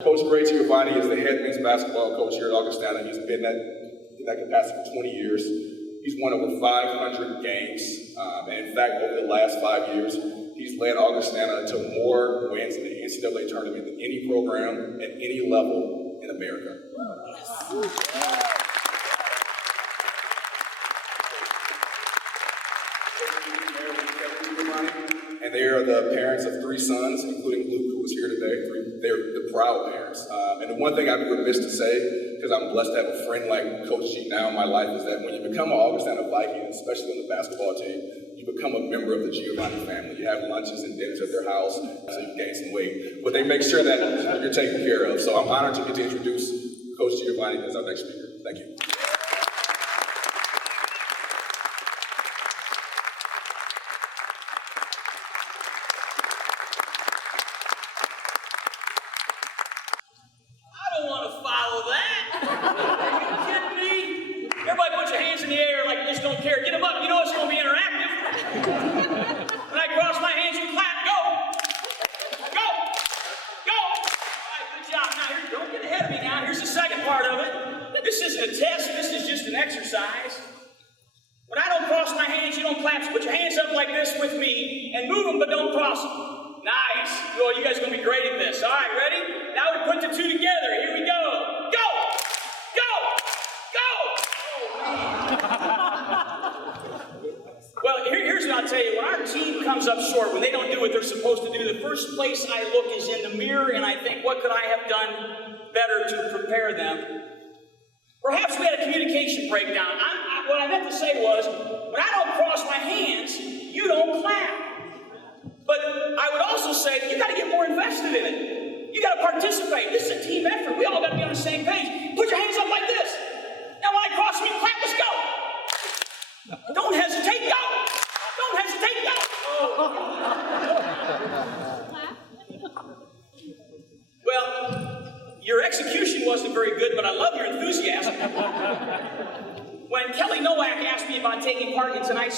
Coach Grey Giovanine is the head men's basketball coach here at Augustana. He's been in that capacity for 20 years. He's won over 500 games, and in fact, over the last 5 years, he's led Augustana to more wins in the NCAA tournament than any program at any level in America. And they are the parents of 3 sons, including Luke, who was here today. They're the proud parents. And the one thing I'd be remiss to say, because I'm blessed to have a friend like Coach G now in my life, is that when you become an Augustana Viking, especially on the basketball team, you become a member of the Giovanni family. You have lunches and dinners at their house, so you gain some weight. But they make sure that you're taken care of. So I'm honored to get to introduce Coach Giovanine as our next speaker. Thank you.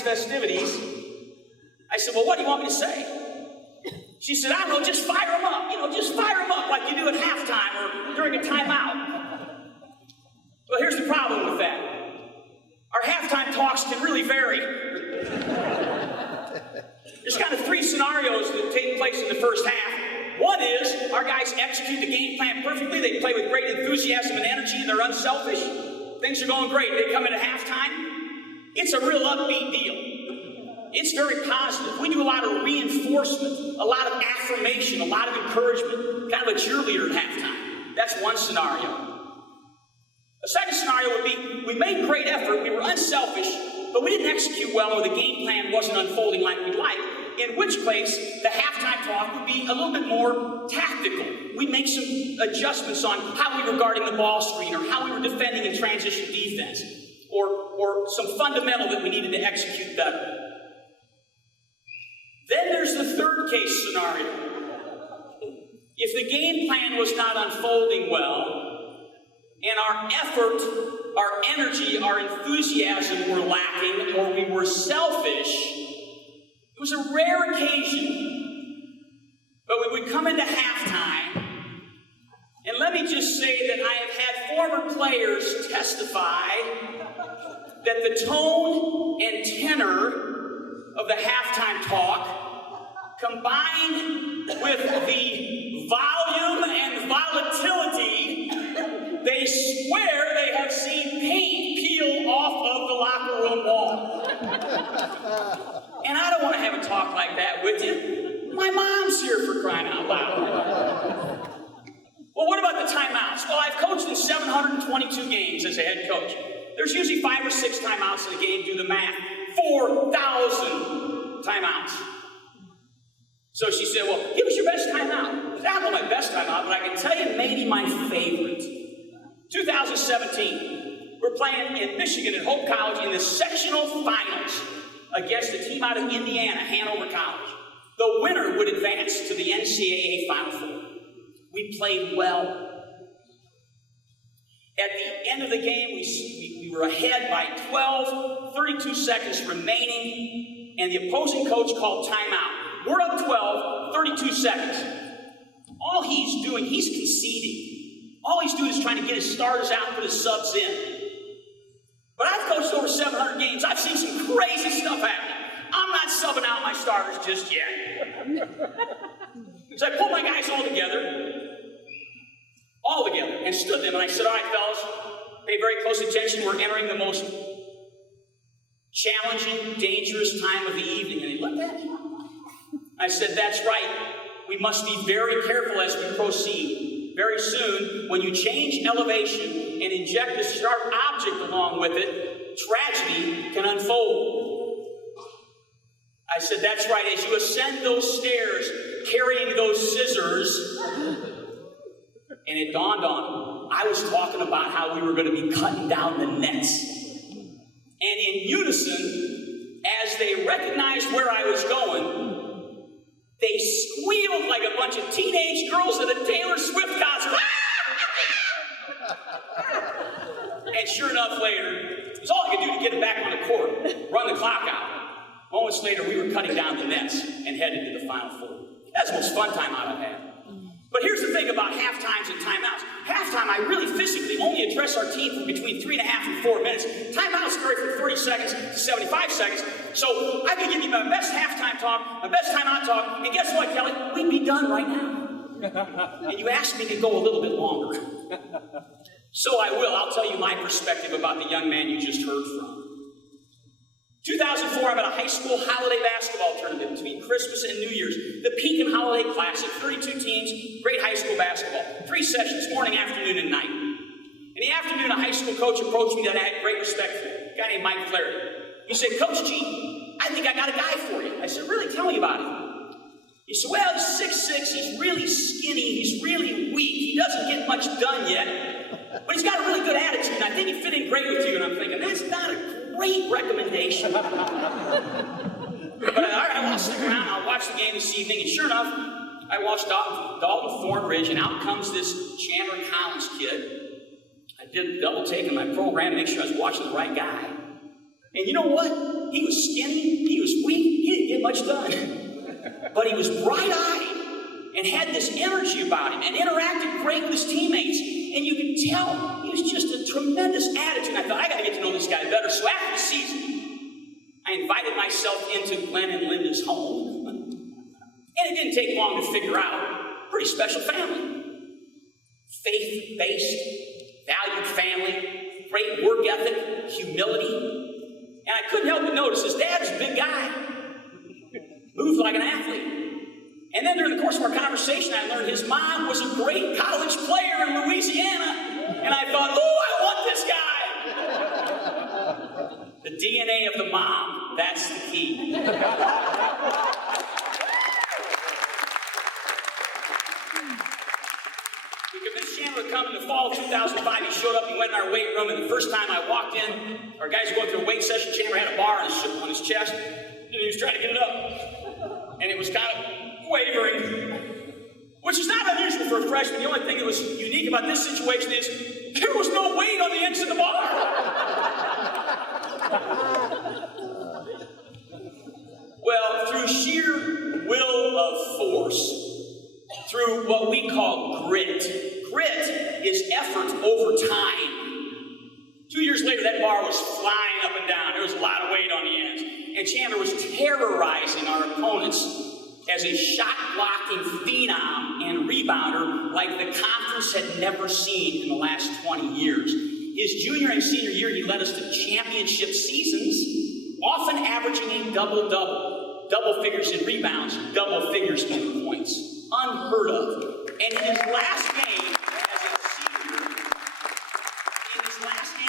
Festivities, I said, well, what do you want me to say? She said, I don't know, just fire them up. Just fire them up like you do at halftime or during a timeout. Well, here's the problem with that. Our halftime talks can really vary. There's kind of 3 scenarios that take place in the first half. One is our guys execute the game plan perfectly. They play with great enthusiasm and energy, and they're unselfish. Things are going great. They come into halftime. It's a real upbeat deal. It's very positive. We do a lot of reinforcement, a lot of affirmation, a lot of encouragement, kind of a cheerleader at halftime. That's one scenario. A second scenario would be we made great effort, we were unselfish, but we didn't execute well or the game plan wasn't unfolding like we'd like, in which case the halftime talk would be a little bit more tactical. We'd make some adjustments on how we were guarding the ball screen or how we were defending in transition defense. Or some fundamental that we needed to execute better. Then there's the third case scenario. If the game plan was not unfolding well, and our effort, our energy, our enthusiasm were lacking, or we were selfish, it was a rare occasion, but we would come into halftime, and let me just say that I have had former players testify that the tone and tenor of the halftime talk, combined with the volume and volatility, they swear they have seen paint peel off of the locker room wall. And I don't want to have a talk like that with you. My mom's here, for crying out loud. Well, what about the timeouts? Well, I've coached in 722 games as a head coach. There's usually 5 or 6 timeouts in a game, do the math. 4,000 timeouts. So she said, well, give us your best timeout. I don't know my best timeout, but I can tell you maybe my favorite. 2017, we're playing in Michigan at Hope College in the sectional finals against a team out of Indiana, Hanover College. The winner would advance to the NCAA Final Four. We played well. At the end of the game, we were ahead by 12, 32 seconds remaining, and the opposing coach called timeout. We're up 12, 32 seconds. all he's doing, he's conceding. All he's doing is trying to get his starters out and put his subs in. But I've coached over 700 games. I've seen some crazy stuff happen. I'm not subbing out my starters just yet. So I pulled my guys all together, and stood them. And I said, all right, fellas, pay very close attention. We're entering the most challenging, dangerous time of the evening. And they looked at me. I said, that's right. We must be very careful as we proceed. Very soon, when you change elevation and inject a sharp object along with it, tragedy can unfold. I said, that's right. As you ascend those stairs, carrying those scissors, and it dawned on me, I was talking about how we were going to be cutting down the nets. And in unison, as they recognized where I was going, they squealed like a bunch of teenage girls at a Taylor Swift concert. And sure enough, later, it was all I could do to get it back on the court, run the clock out. Moments later, we were cutting down the nets and headed to the Final Four. That's the most fun time out I've had. But here's the thing about half times and timeouts. Halftime, I really physically only address our team for between 3.5 and 4 minutes. Timeouts vary from 30 seconds to 75 seconds. So I could give you my best halftime talk, my best timeout talk, and guess what, Kelly? We'd be done right now. And you asked me to go a little bit longer. So I will. I'll tell you my perspective about the young man you just heard from. 2004, I'm at a high school holiday basketball tournament between Christmas and New Year's. The Pekin Holiday Classic, 32 teams, great high school basketball. 3 sessions, morning, afternoon, and night. In the afternoon, a high school coach approached me that I had great respect for, a guy named Mike Flaherty. He said, Coach G, I think I got a guy for you. I said, really? Tell me about him. He said, well, he's 6'6", he's really skinny, he's really weak, he doesn't get much done yet, but he's got a really good attitude, and I think he'd fit in great with you. And I'm thinking, that's not a great recommendation. But all right, I'll stick around, I'll watch the game this evening, and sure enough, I watched Dalton Thornridge, and out comes this Chandler Collins kid. I did a double take in my program, make sure I was watching the right guy. And you know what? He was skinny, he was weak, he didn't get much done. But he was bright-eyed and had this energy about him and interacted great with his teammates. And you could tell he was just a tremendous attitude. I thought, I got to get to know this guy better. So after the season, I invited myself into Glenn and Linda's home. And it didn't take long to figure out. Pretty special family. Faith-based, valued family, great work ethic, humility. And I couldn't help but notice his dad was a big guy. Moved like an athlete. And then during the course of our conversation, I learned his mom was a great college player in Louisiana. And I thought, oh, I want this guy. The DNA of the mom, that's the key. We convinced Chandler to come in the fall of 2005. He showed up, he went in our weight room, and the first time I walked in, our guys were going through a weight session. Chandler had a bar on his chest, and he was trying to get it up. And it was kind of wavering, which is not unusual for a freshman. The only thing that was unique about this situation is there was no weight on the ends of the bar. Well, through sheer will of force, through what we call grit. Grit is effort over time. 2 years later, that bar was flying up and down. There was a lot of weight on the ends. And Chandler was terrorizing our opponents as a shot-blocking phenom and rebounder like the conference had never seen in the last 20 years. His junior and senior year, he led us to championship seasons, often averaging a double-double, double figures in rebounds, double figures in points. Unheard of. And in his last game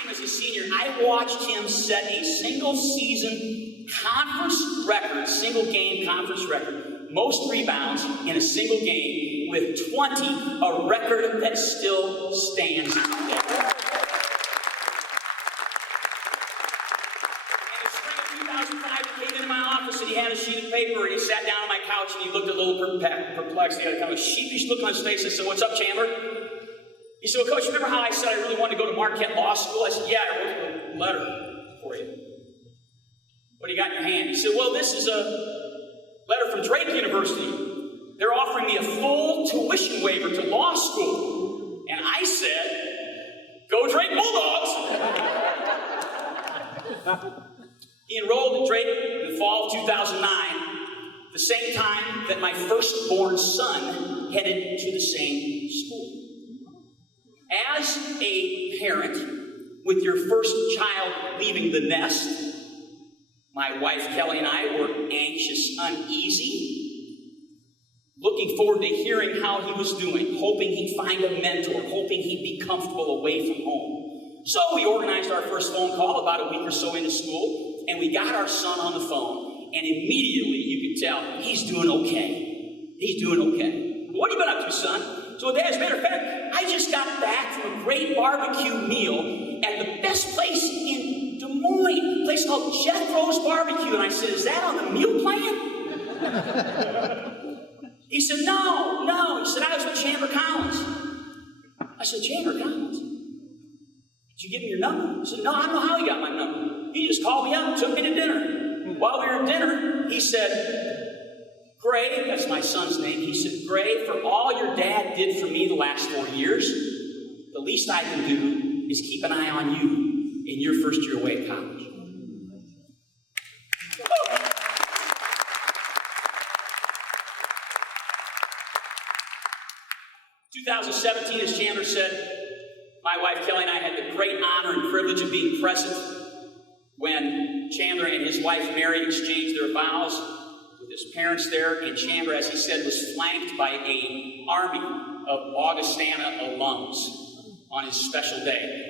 as a senior, I watched him set a single-season conference record, single-game conference record, most rebounds in a single game with 20, a record that still stands today. In the spring of 2005, he came into my office and he had a sheet of paper and he sat down on my couch and he looked a little perplexed. He had a kind of a sheepish look on his face. I said, what's up, Chandler? He said, well, Coach, remember how I said I really wanted to go to Marquette Law School? I said, yeah, I wrote a letter for you. What do you got in your hand? He said, well, this is a letter from Drake University. They're offering me a full tuition waiver to law school. And I said, go Drake Bulldogs! He enrolled at Drake in the fall of 2009, the same time that my firstborn son headed to the same school. As a parent with your first child leaving the nest, my wife Kelly and I were anxious, uneasy, looking forward to hearing how he was doing, hoping he'd find a mentor, hoping he'd be comfortable away from home. So we organized our first phone call about a week or so into school, and we got our son on the phone, and immediately you could tell he's doing okay. He's doing okay. What have you been up to, son? So, Dad, as a matter of fact, I just got back from a great barbecue meal at the best place in Des Moines, a place called Jethro's Barbecue. And I said, is that on the meal plan? He said, no. He said, I was with Chandler Collins. I said, Chandler Collins? Did you give him your number? He said, no, I don't know how he got my number. He just called me up and took me to dinner. While we were at dinner, he said, Gray, that's my son's name, he said, Gray, for all your dad did for me the last 4 years, the least I can do is keep an eye on you in your first year away at college. 2017, as Chandler said, my wife Kelly and I had the great honor and privilege of being present when Chandler and his wife Mary exchanged their vows with his parents there, and Chandler, as he said, was flanked by an army of Augustana alums on his special day.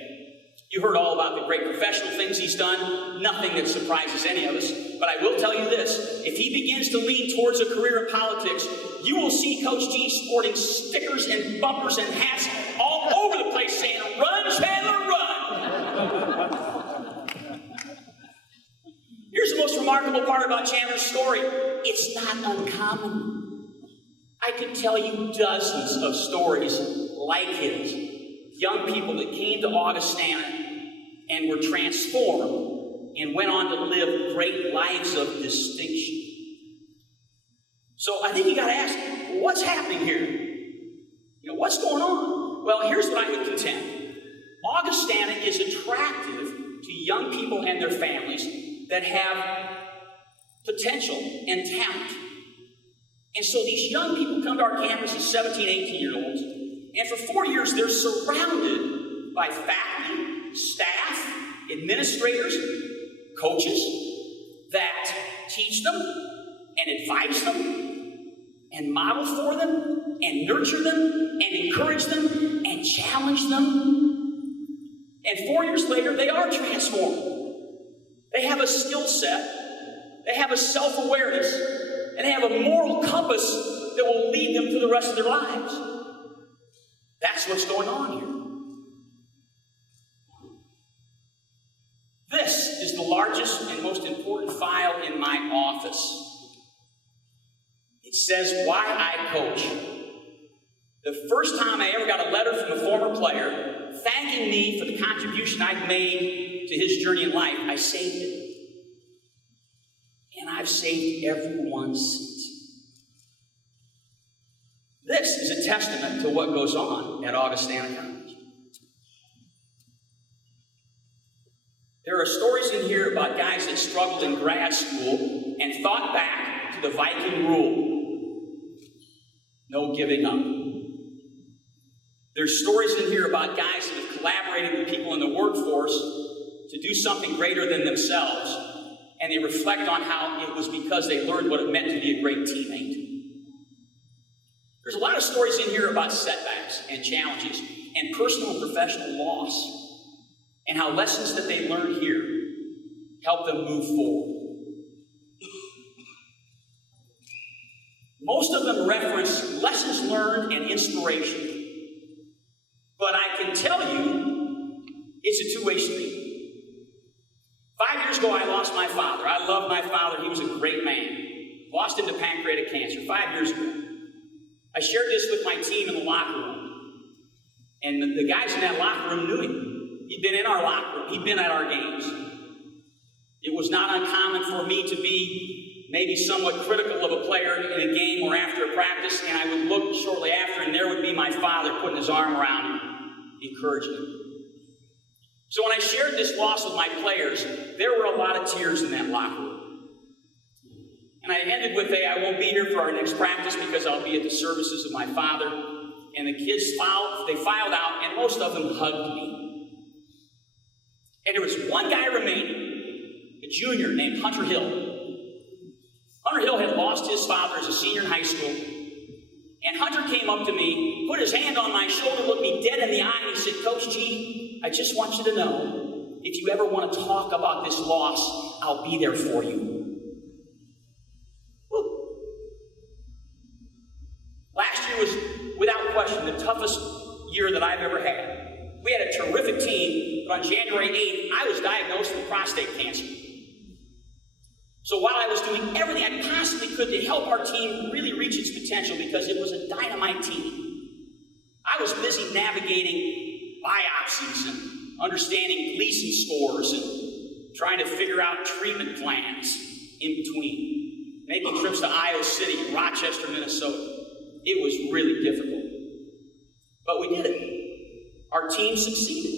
You heard all about the great professional things he's done, nothing that surprises any of us, but I will tell you this, if he begins to lean towards a career in politics, you will see Coach G sporting stickers and bumpers and hats all over the place saying, run, Chandler, run! Here's the most remarkable part about Chandler's story. It's not uncommon. I could tell you dozens of stories like his. Young people that came to Augustana and were transformed and went on to live great lives of distinction. So I think you got to ask, what's happening here? What's going on? Well, here's what I would contend. Augustana is attractive to young people and their families that have potential and talent. And so these young people come to our campus as 17, 18-year-olds, and for 4 years they're surrounded by faculty, staff, administrators, coaches that teach them and advise them and model for them and nurture them and encourage them and challenge them. And 4 years later, they are transformed. They have a skill set, they have a self-awareness, and they have a moral compass that will lead them through the rest of their lives. That's what's going on here. This is the largest and most important file in my office. It says why I coach. The first time I ever got a letter from a former player thanking me for the contribution I've made to his journey in life, I saved it. And I've saved every one since. This is a testament to what goes on at Augustana College. There are stories in here about guys that struggled in grad school and thought back to the Viking rule. No giving up. There's stories in here about guys that have collaborated with people in the workforce to do something greater than themselves, and they reflect on how it was because they learned what it meant to be a great teammate. There's a lot of stories in here about setbacks and challenges and personal and professional loss, and how lessons that they learned here help them move forward. Most of them reference lessons learned and inspiration. But I can tell you, it's a two-way street. 5 years ago, I lost my father. I loved my father. He was a great man. Lost him to pancreatic cancer 5 years ago. I shared this with my team in the locker room. And the guys in that locker room knew him. He'd been in our locker room. He'd been at our games. It was not uncommon for me to be maybe somewhat critical of a player in a game or after a practice, and I would look shortly after, and there would be my father putting his arm around him, encouraging him. So when I shared this loss with my players, there were a lot of tears in that locker room. And I ended with I won't be here for our next practice because I'll be at the services of my father. And the kids filed out, and most of them hugged me. And there was one guy remaining, a junior named Hunter Hill. Hunter Hill had lost his father as a senior in high school. And Hunter came up to me, put his hand on my shoulder, looked me dead in the eye, and he said, "Coach G, I just want you to know, if you ever want to talk about this loss, I'll be there for you." Woo. Last year was, without question, the toughest year that I've ever had. We had a terrific team, but on January 8th, I was diagnosed with prostate cancer. So while I was doing everything I possibly could to help our team really reach its potential, because it was a dynamite team, I was busy navigating biopsies and understanding Gleason scores and trying to figure out treatment plans in between, making trips to Iowa City and Rochester, Minnesota. It was really difficult. But we did it. Our team succeeded.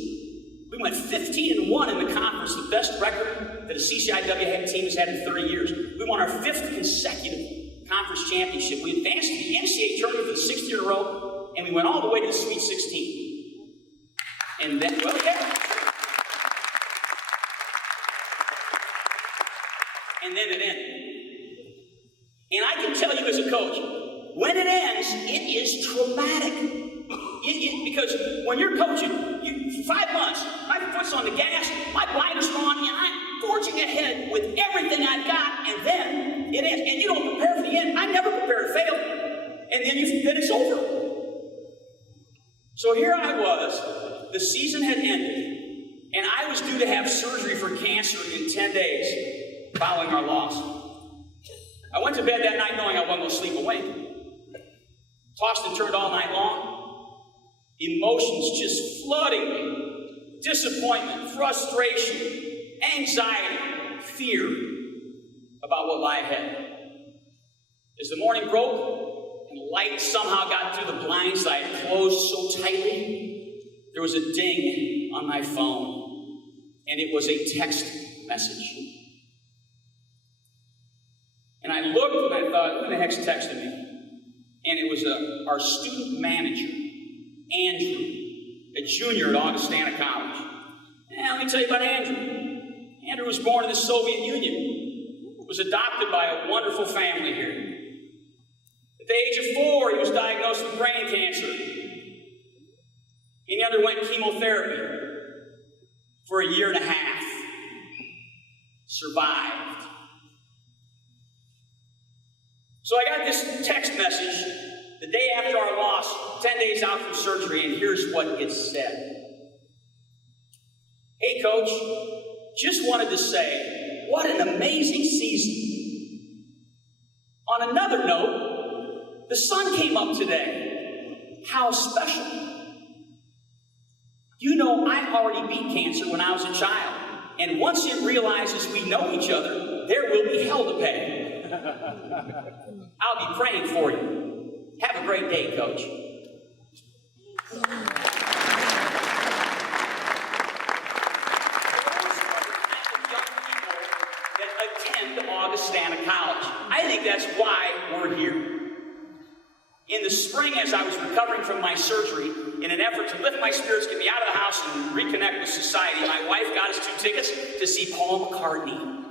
We went 15-1 in the conference, the best record that a CCIW team has had in 30 years. We won our 5th consecutive conference championship. We advanced to the NCAA tournament for the 6th year in a row, and we went all the way to the Sweet 16. And then, well, yeah. And then it ended. And I can tell you as a coach, when it ends, it is traumatic. Because when you're coaching, for 5 months, my foot's on the gas, my blinders are on, and I'm forging ahead with everything I've got, and then it ends. And you don't prepare for the end. I never prepare to fail. And then it's over. So here I was, the season had ended, and I was due to have surgery for cancer in 10 days following our loss. I went to bed that night knowing I wasn't going to sleep awake. Tossed and turned all night long. Emotions just flooding me. Disappointment, frustration, anxiety, fear about what lay ahead. As the morning broke and light somehow got through the blinds that I had closed so tightly, there was a ding on my phone, and it was a text message. And I looked and I thought, who the heck's texting me? And it was our student manager, Andrew, a junior at Augustana College. And let me tell you about Andrew. Andrew was born in the Soviet Union, was adopted by a wonderful family here. At the age of 4, he was diagnosed with brain cancer. And he underwent chemotherapy for a year and a half. Survived. So I got this text message the day after our loss, 10 days out from surgery, and here's what it said. "Hey, Coach, just wanted to say, what an amazing season. On another note, the sun came up today. How special. You know, I already beat cancer when I was a child, and once it realizes we know each other, there will be hell to pay. I'll be praying for you. Have a great day, Coach." That attend Augustana College. I think that's why we're here. In the spring, as I was recovering from my surgery, in an effort to lift my spirits, get me out of the house, and reconnect with society, my wife got us 2 tickets to see Paul McCartney.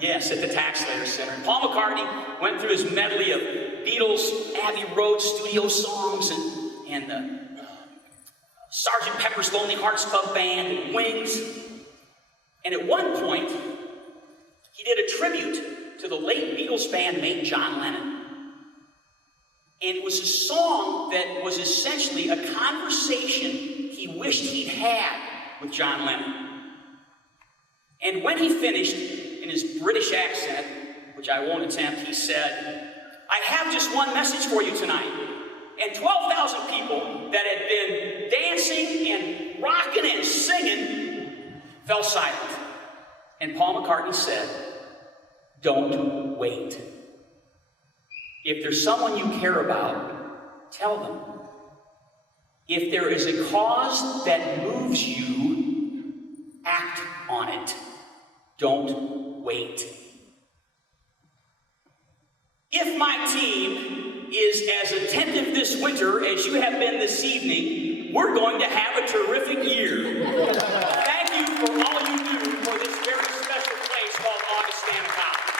Yes, at the Taxslayer Center. Paul McCartney went through his medley of Beatles, Abbey Road studio songs, and the Sgt. Pepper's Lonely Hearts Club Band, and Wings. And at one point, he did a tribute to the late Beatles bandmate John Lennon. And it was a song that was essentially a conversation he wished he'd had with John Lennon. And when he finished, in his British accent, which I won't attempt, he said, "I have just one message for you tonight." And 12,000 people that had been dancing and rocking and singing fell silent. And Paul McCartney said, "Don't wait. If there's someone you care about, tell them. If there is a cause that moves you, act on it. Don't wait. If my team is as attentive this winter as you have been this evening, we're going to have a terrific year. Thank you for all you do for this very special place called Augustana College.